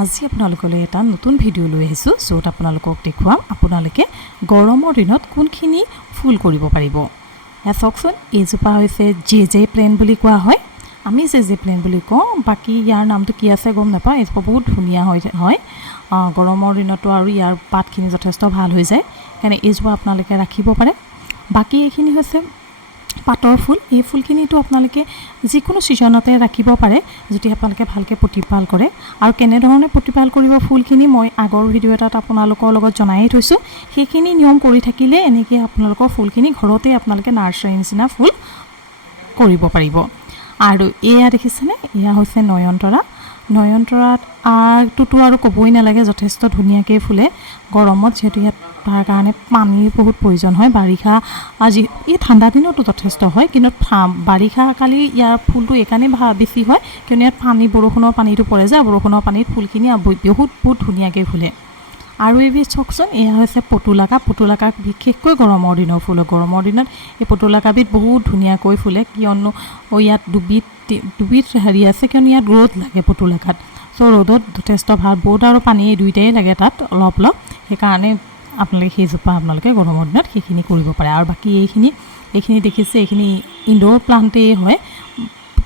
আজি আপোনালোকলৈ এটা নতুন ভিডিও লৈ আহিছো য'ত আপোনালোকক দেখুৱাম আপোনালোকে গৰমৰ দিনত কোনখিনি ফুল কৰিব পাৰিব। এচকচোন এইজোপা হৈছে জে প্লেন্ট বুলি কোৱা হয়। আমি জে প্লেন্ট বুলি কওঁ, বাকি ইয়াৰ নামটো কি আছে গম নাপাওঁ। এইজোপা বহুত ধুনীয়া হয় গৰমৰ দিনতো আৰু ইয়াৰ পাতখিনি যথেষ্ট ভাল হৈ যায়, কাৰণে এইজোপা আপোনালোকে ৰাখিব পাৰে। বাকি এইখিনি হৈছে পাতৰ ফুল। এই ফুলখিনিটো আপোনালোকে যিকোনো ছিজনতে ৰাখিব পাৰে যদি আপোনালোকে ভালকৈ প্ৰতিপাল কৰে। আৰু কেনেধৰণে প্ৰতিপাল কৰিব ফুলখিনি মই আগৰ ভিডিঅ' এটাত আপোনালোকৰ লগত জনাই থৈছোঁ। সেইখিনি নিয়ম কৰি থাকিলে এনেকৈ আপোনালোকৰ ফুলখিনি ঘৰতে আপোনালোকে নাৰ্চাৰীৰ নিচিনা ফুল কৰিব পাৰিব। আৰু এয়া দেখিছেনে, এয়া হৈছে নয়নতৰাটোতো আৰু ক'বই নালাগে, যথেষ্ট ধুনীয়াকৈ ফুলে গৰমত, যিহেতু ইয়াত তাৰ কাৰণে পানীৰ বহুত প্ৰয়োজন হয়। বাৰিষা আজি এই ঠাণ্ডা দিনতো যথেষ্ট হয়, কিন্তু বাৰিষা কালি ইয়াৰ ফুলটো এইকাৰণেই বেছি হয় কিয়নো ইয়াত বৰষুণৰ পানীটো পৰে যে, বৰষুণৰ পানীত ফুলখিনি বহুত ধুনীয়াকৈ ফুলে। আৰু এইবিধ চাওকচোন, এয়া হৈছে পতুলাকা বিশেষকৈ গৰমৰ দিনৰ ফুল। গৰমৰ দিনত এই পতুলাকাবিধ বহুত ধুনীয়াকৈ ফুলে, কিয়নো ইয়াত দুবিধ হেৰি আছে, কিয়নো ইয়াত ৰ'দ লাগে পতুলাকাত। চ' ৰ'দত যথেষ্ট ভাল, ৰ'দ আৰু পানী এই দুয়োটাই লাগে তাত অলপ সেইকাৰণে সেইজোপা আপোনালোকে গৰমৰ দিনত সেইখিনি কৰিব পাৰে। আৰু বাকী এইখিনি দেখিছে, এইখিনি ইনড'ৰ প্লাণ্টেই হয়,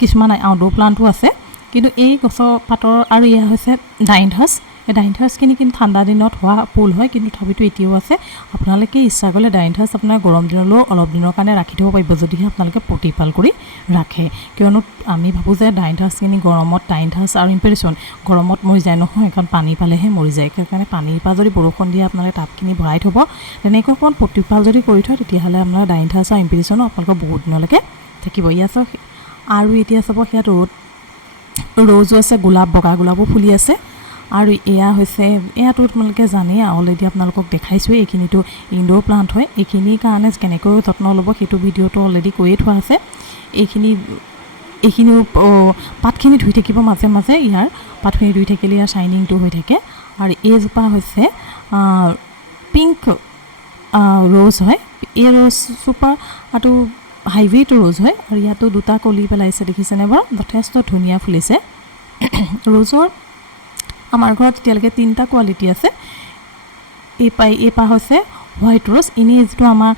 কিছুমান আউটড'ৰ প্লাণ্টো আছে। কিন্তু এই গছৰ পাতৰ আৰু এয়া হৈছে ডাইনথাছ। এই ডাইনথাছখিনি কিন্তু ঠাণ্ডা দিনত হোৱা ফুল হয়, কিন্তু তথাপিতো এতিয়াও আছে। আপোনালোকে ইচ্ছা কৰিলে ডাইনথাছ আপোনাৰ গৰম দিনলৈও অলপ দিনৰ কাৰণে ৰাখি থ'ব পাৰিব, যদিহে আপোনালোকে প্ৰতিপাল কৰি ৰাখে। কিয়নো আমি ভাবোঁ যে ডাইনথাছখিনি গৰমত, ডাইনথাছ আৰু ইম্পেৰিছন গৰমত মৰি যায়, নহয়, কাৰণ পানী পালেহে মৰি যায়। সেইকাৰণে পানীৰ পৰা যদি বৰষুণ দিয়ে আপোনালোকে টাবখিনি ভৰাই থ'ব। তেনেকৈ অকণমান প্ৰতিপাল যদি কৰি থয়, তেতিয়াহ'লে আপোনাৰ ডাইনথাছ আৰু ইম্পেৰিছনো আপোনালোকৰ বহুত দিনলৈকে থাকিব। ইয়াত আৰু এতিয়া চাব, সেয়াত ৰ'জো আছে, বগা গোলাপো ফুলি আছে। আৰু এয়াতো তোমালোকে জানেই, অলৰেডি আপোনালোকক দেখাইছোঁৱে। এইখিনিতো ইনড'ৰ প্লাণ্ট হয়। এইখিনিৰ কাৰণে কেনেকৈ যত্ন ল'ব সেইটো ভিডিঅ'টো অলৰেডি কৈয়ে থোৱা আছে। এইখিনিও পাতখিনি ধুই থাকিব মাজে মাজে, ইয়াৰ পাতখিনি ধুই থাকিলে ইয়াৰ শ্বাইনিংটো হৈ থাকে। আৰু এইজোপা হৈছে পিংক ৰ'জ হয়। এই ৰ'জজোপাটো হাইব্ৰিড ৰ'জ হয়, আৰু ইয়াতো দুটা কলি পেলাইছে, দেখিছেনে বাৰু, যথেষ্ট ধুনীয়া ফুলিছে। ৰ'জৰ আমাৰ ঘৰত এতিয়ালৈকে 3টা কোৱালিটি আছে। এইপা হৈছে হোৱাইট ৰ'জ। এনেই যিটো আমাৰ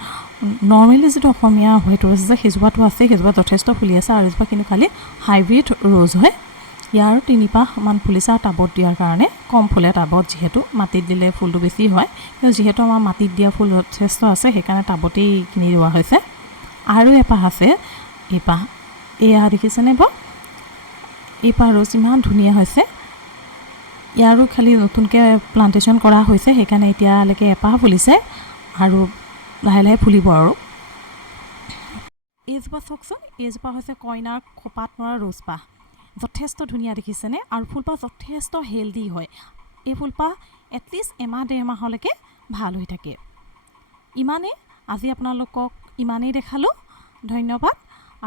নৰ্মেলি যিটো অসমীয়া হোৱাইট ৰ'জ আছে, সেইজোপাটো আছে, সেইজোপা যথেষ্ট ফুলি আছে। আৰু এজোপা কিন্তু খালি হাইব্ৰিড ৰ'জ হয়। ইয়াৰ 3পাহমান ফুলিছে, আৰু টাবত দিয়াৰ কাৰণে কম ফুলে। টাবত যিহেতু মাটিত দিলে ফুলটো বেছি হয়, কিন্তু যিহেতু আমাৰ মাটিত দিয়া ফুল যথেষ্ট আছে, সেইকাৰণে টাবতেই কিনি লোৱা হৈছে। আৰু এপাহ আছে, এয়া দেখিছেনে বাৰু, এইপাহ ৰ'জ ইমান ধুনীয়া হৈছে। ইয়াৰো খালি নতুনকৈ প্লান্টেশ্যন কৰা হৈছে, সেইকাৰণে এতিয়ালৈকে এপাহ ফুলিছে আৰু লাহে লাহে ফুলিব। আৰু এইজোপা চাওকচোন, এইজোপা হৈছে কইনাৰ খোপাত মৰা ৰ'জপাহ। যথেষ্ট ধুনীয়া দেখিছেনে, আৰু ফুলপাহ যথেষ্ট হেল্ডি হয়। এই ফুলপাহ এটলিষ্ট এমাহ 1.5 মাহলৈকে ভাল হৈ থাকে। আজি আপোনালোকক ইমানেই দেখালোঁ। ধন্যবাদ।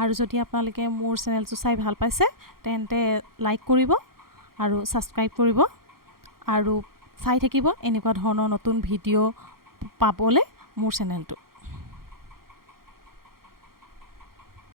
আৰু যদি আপোনালোকে মোৰ চেনেলটো চাই ভাল পাইছে, তেন্তে লাইক কৰিব আৰু ছাবস্ক্ৰাইব কৰিব, আৰু চাই থাকিব এনেকুৱা ধৰণৰ নতুন ভিডিঅ' পাবলৈ মোৰ চেনেলটো।